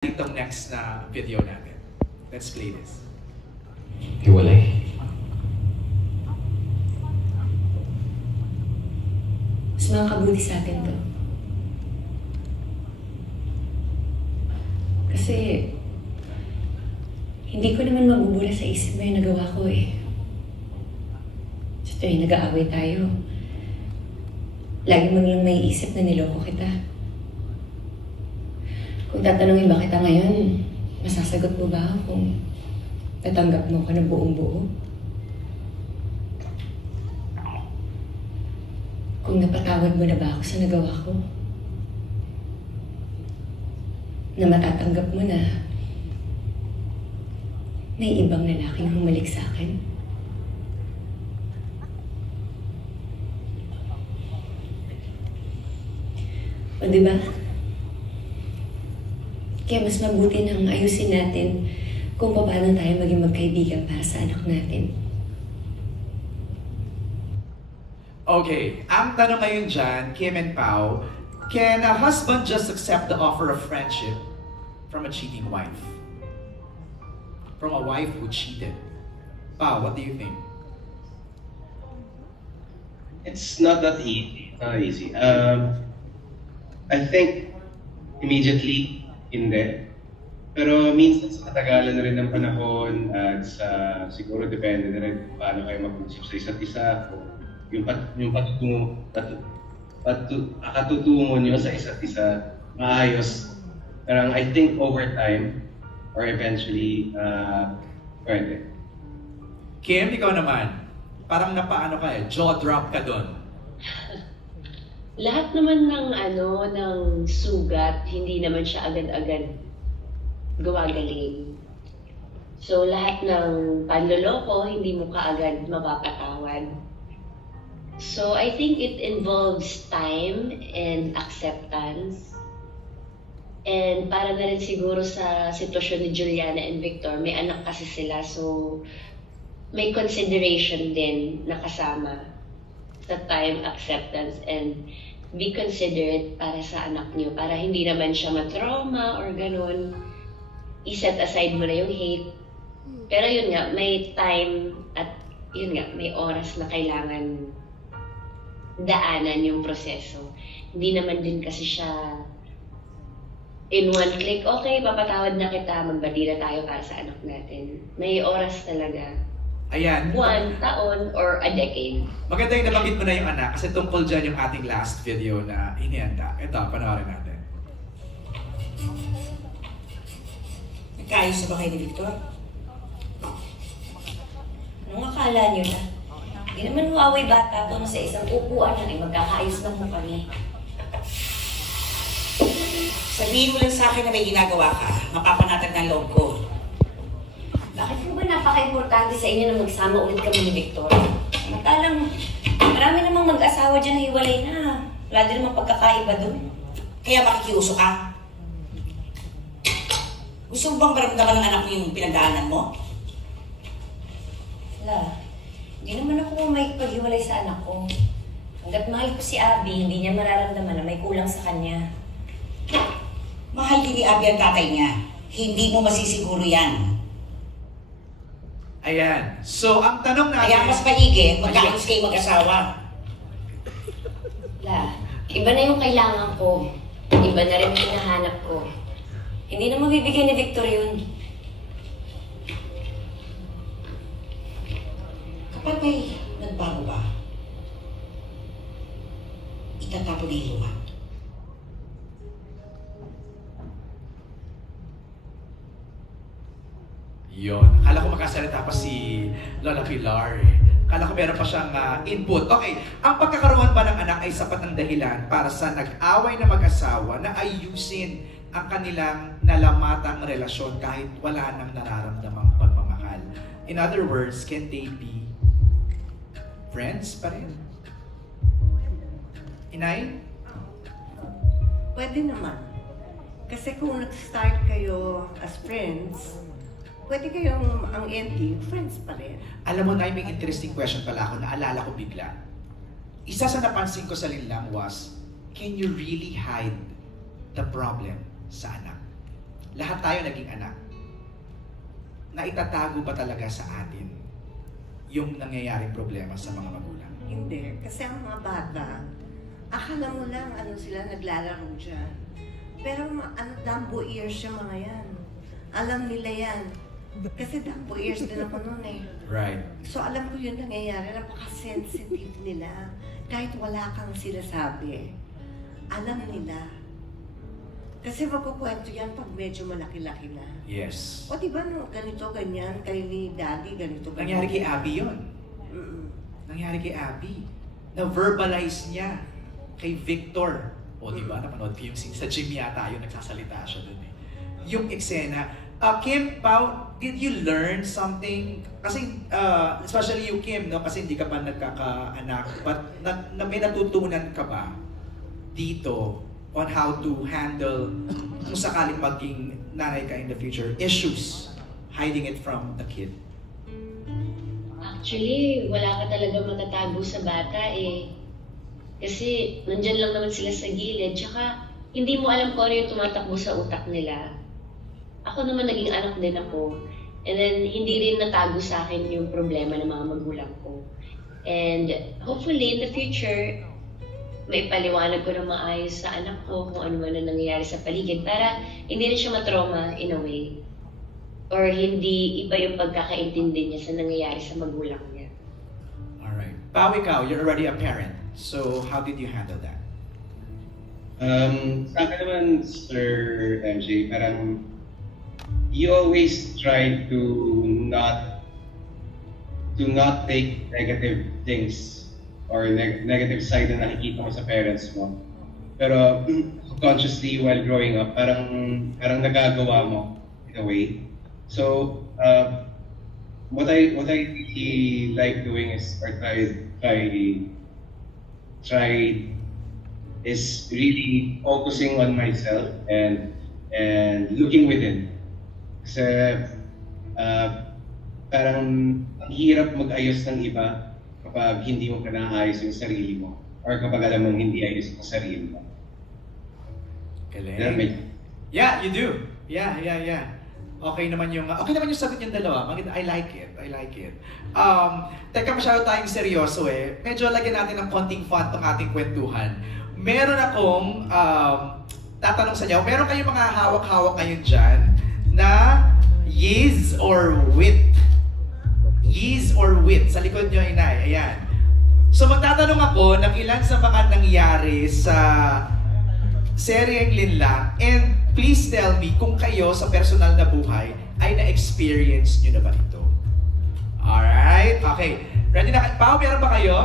itong next na video natin. Let's play this. Hiwalay. Mas makakabuti sa atin to. Kasi, hindi ko naman mabubura sa isip mo yung nagawa ko eh. Sa tuwing nag-aaway tayo, lagi mo lang may isip na niloko kita. Kung tatanungin ba kita ngayon, masasagot mo ba kung tatanggap mo ka ng buong-buo? Kung napatawad mo na ba ako sa nagawa ko? Na matatanggap mo na may ibang lalaking humalik sa akin? O diba? Kaya mas mabuti nang ayusin natin kung paano tayo maging magkaibigan para sa anak natin. Okay, ang tanong ngayon dyan, Kim and Pao, can a husband just accept the offer of friendship from a cheating wife? From a wife who cheated? Pao, what do you think? It's not that easy. Not easy. I think immediately, hindi. Pero minsan sa katagalan na rin ng panahon at sa siguro depende na rin kung paano kayo mag-usap sa isa't isa. Yung katutungo nyo sa isa't isa, maayos. Parang I think over time or eventually, pwede. Kim, ikaw naman, parang napaano ka eh, jaw drop ka doon. Lahat naman ng sugat, hindi naman siya agad-agad gumagaling. So lahat ng panloloko, hindi mo kaagad mapapatawad. So I think it involves time and acceptance. And para na rin siguro sa sitwasyon ni Juliana and Victor, may anak kasi sila, so may consideration din na kasama sa time, acceptance, and be considerate para sa anak niyo, para hindi naman siya matrauma or ganun. I-set aside mo na yung hate. Pero yun nga, may time at yun nga, may oras na kailangan daanan yung proseso. Hindi naman din kasi siya in one click, okay, papatawad na kita, magbadila tayo para sa anak natin. May oras talaga. Ayan. Buwan, taon, or a decade. Maganda yung nabanggit mo na yung anak kasi tungkol dyan yung ating last video na inihanda. Ito, panoorin natin. Nagkaayos na ba kayo ni Victor? Anong akala niyo na? Hindi naman Huawei bata to na sa isang upuan na ay magkakaayos lang mo kami. Sabihin mo lang sa akin na may ginagawa ka, mapapanatag ng loob ko. Bakit po ba napaka-importante sa inyo na magsama ulit kami ni Victor? Samantalang, marami namang mag-asawa dyan na hiwalay na. Wala din namang pagkakaiba doon. Kaya makikiuso ka? Gusto mo bang maramdaman ng anak mo yung pinagdaanan mo? Wala. Hindi naman ako may paghiwalay sa anak ko. Hanggat mahal ko si Abby, hindi niya mararamdaman na may kulang sa kanya. Mahal din ni Abby ang tatay niya. Hindi mo masisiguro yan. Ayan. So, ang tanong natin... Kaya mas maigi, magkaayos kayo mag-asawa. Wala. Iba na yung kailangan ko. Iba na rin yung hinahanap ko. Hindi na mabibigay ni Victor yun. Kapag may nagbago ba, itatapon na yung luha. Yun. Akala ko makasalita pa si Lola Pilar eh. Akala ko meron pa siyang input. Okay, ang pagkakaroon ba ng anak ay sapat ng dahilan para sa nag-away na mag-asawa na ayusin ang kanilang nalamatang relasyon kahit wala nang nararamdamang pagmamahal. In other words, can they be friends pa rin? Inay? Pwede naman. Kasi kung nag-start kayo as friends, pwede kayong ang ending, friends pa rin. Alam mo na, may interesting question pala ako, naalala ko bigla. Isa sa napansin ko sa linlang was, can you really hide the problem sa anak? lahat tayo naging anak. Naitatago ba talaga sa atin yung nangyayaring problema sa mga magulang? Hindi. Kasi ang mga bata, akala mo lang ano sila naglalaro dyan. Pero Dumbo ears yung mga yan. Alam nila yan. Kasi Dumbo ears din ako noon eh. Right. So alam ko yun nangyayari, napaka-sensitive nila. Kahit wala kang sinasabi, alam nila. Kasi magkukwento yan pag medyo malaki-laki na. Yes. O diba no, ganito, ganyan, kayo ni Daddy, ganito, ganyan. Nangyari kay Abby yun. Nangyari kay Abby. Na-verbalize niya kay Victor. O diba, napanood ko yung scene sa gym yata yun, nagsasalita siya dun eh. Yung eksena. Kim, Pao, did you learn something? Kasi, especially you Kim, no? Kasi hindi ka pa nagkakaanak. But may natutunan ka ba dito on how to handle kung sakaling maging nanay ka in the future, issues, hiding it from the kid? Actually, wala ka talaga matatago sa bata eh. Kasi nandyan lang naman sila sa gilid, tsaka hindi mo alam kung ano yung tumatakbo sa utak nila. Ako naman naging anak din ako. And then, hindi rin natago sa akin yung problema ng mga magulang ko. And hopefully, in the future, may paliwanag ko na maayos sa anak ko kung ano man ang nangyayari sa paligid para hindi na siya matrauma in a way. Or hindi iba yung pagkakaintindi niya sa nangyayari sa magulang niya. Alright. Pao, ikaw, you're already a parent. So, how did you handle that? Sa akin naman, Sir MJ, parang you always try to not take negative things or negative side na nakikita mo sa parents mo. Pero consciously while growing up, parang nagagawa mo in a way. So what I really like doing is, or try is really focusing on myself and looking within. Kasi parang ang hirap mag-ayos ng iba kapag hindi mo pa naayos yung sarili mo or kapag alam mong hindi ayos yung sarili mo. Galing. Yeah, you do. Yeah. Okay naman yung sagot yung dalawa. I like it. Teka, masyado tayong seryoso eh. Medyo lagyan natin ng konting fun tong ating kwentuhan. Meron akong tatanong sa inyo. Meron kayong mga hawak-hawak ngayon dyan na yes or wit. Yes or wit. Sa likod nyo, inay. Ayan. So magtatanong ako ng ilan sa mga nangyari sa seryeng Linlang. And please tell me kung kayo sa personal na buhay ay na-experience nyo na ba ito? Alright? Okay. Ready na? Pao, meron ba kayo?